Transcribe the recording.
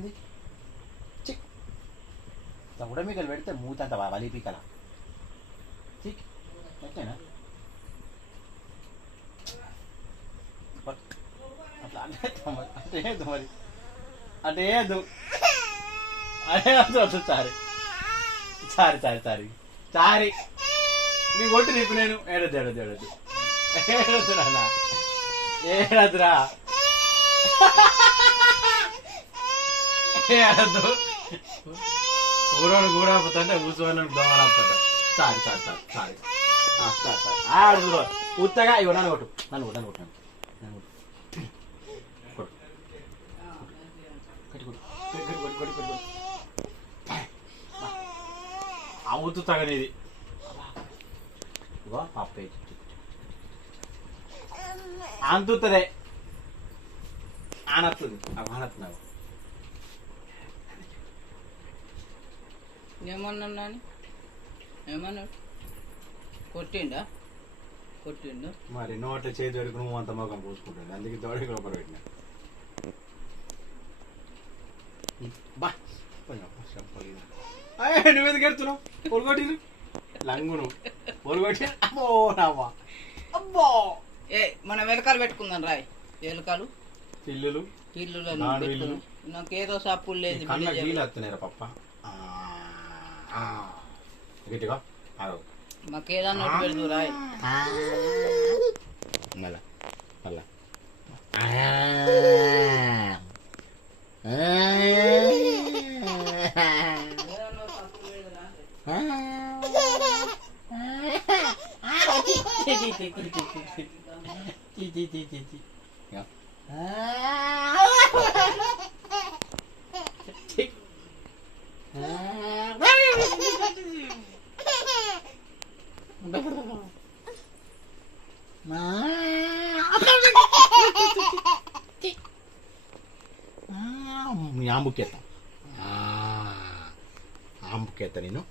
ఏంది కూడా మీకు పెడితే మూతంత వలి పీకల ఓకేనా అట్లా అంటే మరి అంటే ఏదు అదే వద్దు sorry sorry sorry sorry sorry నీ కొట్టు నీకు నేను ఏడద్దు ఏడద్దు ఏడద్దు ఏడద్దు నాన్న ఏడద్దురా ఏడద్దు ఊరోడు కూడా పోతుంటే ఊసుకోని దోమలాపుతాడు sorry sorry sorry sorry sorry sorry ఆడు చూడ ఉత్తగా ఇవ్వ నన్ను కొట్టు నన్ను కొట్టు నన్ను కొట్టు నన్ను కొట్టు కొట్టు కొట్టు కొట్టు కొట్టు అవుతు తగనేది పాప అంతుతుంది ఆనత్తుంది ఆనత్తున్నావు ఏమన్నా ఏమన్నా కొట్టిండా మరి నోట చేతి వరకు నువ్వు అంత మొగం పూసుకుంటుంది అందుకే దోడి లోపల పెట్టిన బా నువ్వు ఎందుకు ఎడుతున్నావు పొలగొట్టి లంగును పొలగొట్టి అబ్బో నావా అబ్బో మనం వెలకాలు పెట్టుకుందాం రాయ్ ఎలుకలు పిల్లులు నాకేదో సప్పులు లేదు కన్నా గీలు వస్తున్నారా పప్ప గట్టిగా మాకేదన్నా పెడదు రాయ్ మళ్ళా మళ్ళా ఆంబుకేత ఆంబుకేత నేను